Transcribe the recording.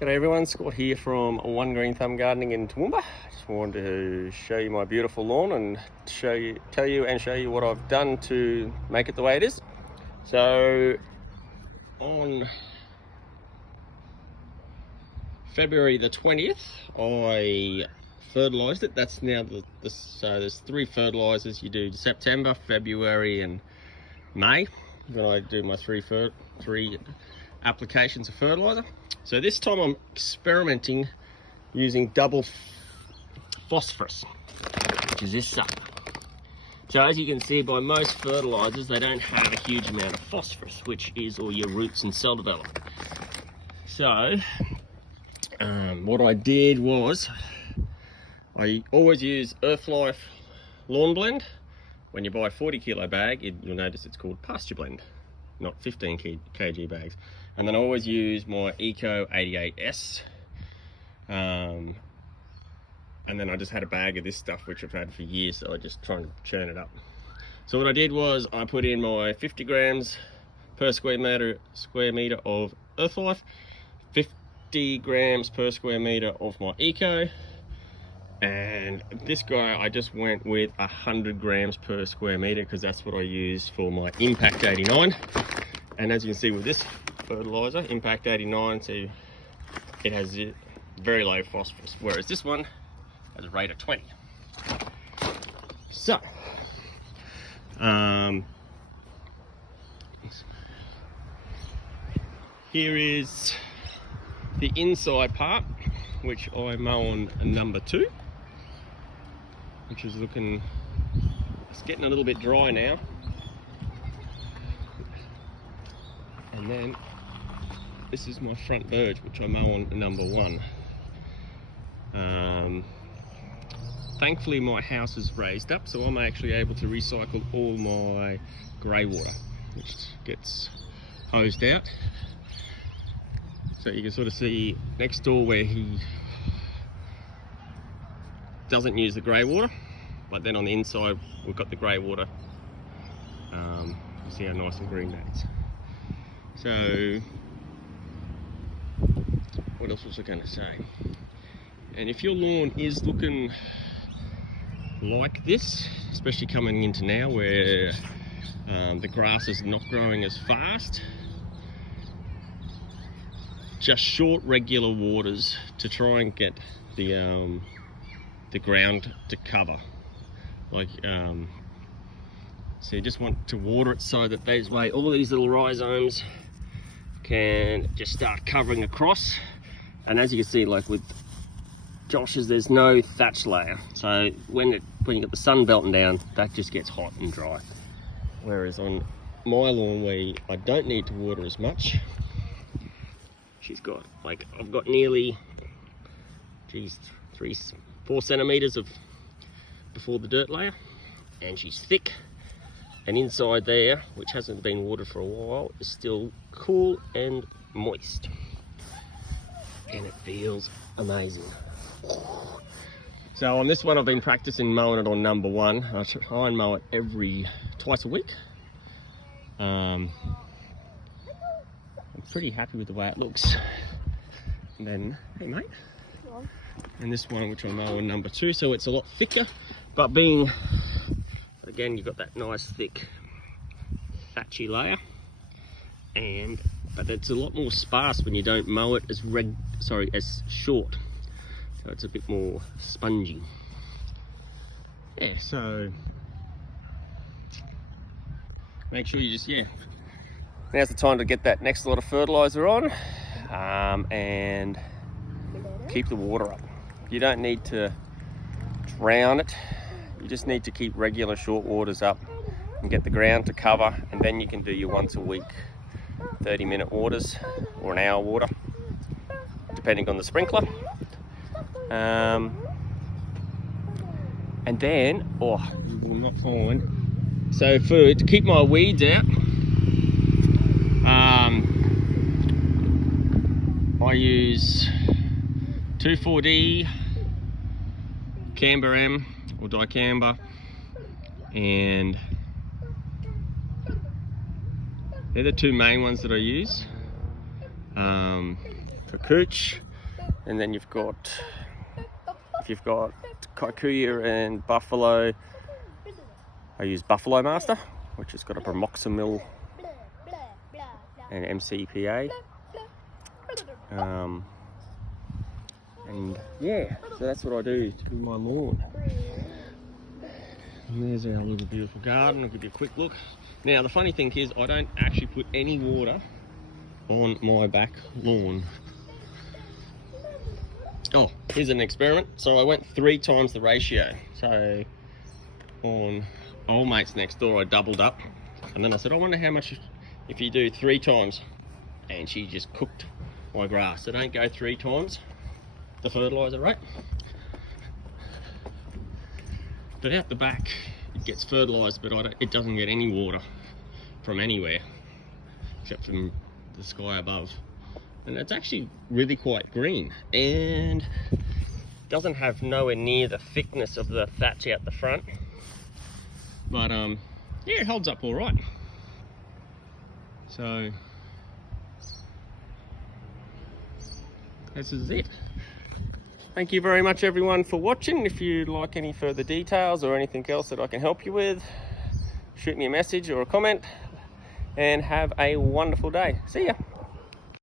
G'day everyone, Scott here from One Green Thumb Gardening in Toowoomba. Just wanted to show you my beautiful lawn and show you what I've done to make it the way it is. So on February the 20th, I fertilised it. That's now so there's 3 fertilisers. You do September, February and May when I do my three applications of fertiliser. So this time I'm experimenting using double phosphorus, which is this stuff. So as you can see by most fertilisers, they don't have a huge amount of phosphorus, which is all your roots and cell development. So what I did was, I always use Earthlife Lawn Blend. When you buy a 40 kilo bag, you'll notice it's called Pasture Blend, not 15 kg bags. And then I always use my Eco 88S. And then I just had a bag of this stuff, which I've had for years, so I just trying to churn it up. So what I did was I put in my 50 grams per square meter of Earthlife, 50 grams per square meter of my Eco, and this guy I just went with 100 grams per square meter because that's what I used for my Impact 89. And as you can see with this fertilizer, Impact 89, so it has very low phosphorus, whereas this one has a rate of 20. So here is the inside part, which I mow on number 2, which is looking, it's getting a little bit dry now. And then this is my front verge, which I mow on number 1. Thankfully my house is raised up, so I'm actually able to recycle all my grey water, which gets hosed out. So you can sort of see next door where he doesn't use the grey water, but then on the inside we've got the grey water. You see how nice and green that is. So what else was I going to say? And if your lawn is looking like this, especially coming into now where the grass is not growing as fast, just short regular waters to try and get the ground to cover. Like so you just want to water it so that this way all these little rhizomes can just start covering across. And as you can see, like with Josh's, there's no thatch layer, so when you get the sun belting down, that just gets hot and dry. Whereas on my lawn, where I don't need to water as much, she's got, like, I've got nearly 3-4 centimeters of before the dirt layer, and she's thick, and inside there, which hasn't been watered for a while, is still cool and moist, and it feels amazing. So on this one, I've been practicing mowing it on number 1. I try and mow it twice a week. I'm pretty happy with the way it looks. And then, hey mate. And this one, which I mow on number 2, so it's a lot thicker, but again, you've got that nice thick thatchy layer, but it's a lot more sparse when you don't mow it as short. So it's a bit more spongy. Yeah, so make sure you just, now's the time to get that next lot of fertilizer on, and keep the water up. You don't need to drown it, you just need to keep regular short waters up and get the ground to cover, and then you can do your once a week 30-minute waters or an hour water, depending on the sprinkler. And then, you will not find, so to keep my weeds out, I use 2,4-D, Camber M or dicamba, and they're the 2 main ones that I use. for cooch, and then you've got, if you've got kikuyu and buffalo, I use Buffalo Master, which has got a bromoxamil and MCPA. And yeah, so that's what I do to my lawn. And there's our little beautiful garden. I'll give you a quick look. Now the funny thing is I don't actually put any water on my back lawn. Oh, here's an experiment. So I went 3 times the ratio. So on Old Mates Next Door I doubled up, and then I said I wonder how much if you do 3 times, and she just cooked my grass. So don't go 3 times the fertilizer rate. But out the back it gets fertilized, but it doesn't get any water from anywhere except from the sky above. And it's actually really quite green, and doesn't have nowhere near the thickness of the thatch out the front. But yeah, it holds up all right. So this is it. Thank you very much everyone for watching. If you'd like any further details or anything else that I can help you with, shoot me a message or a comment, and have a wonderful day. See ya.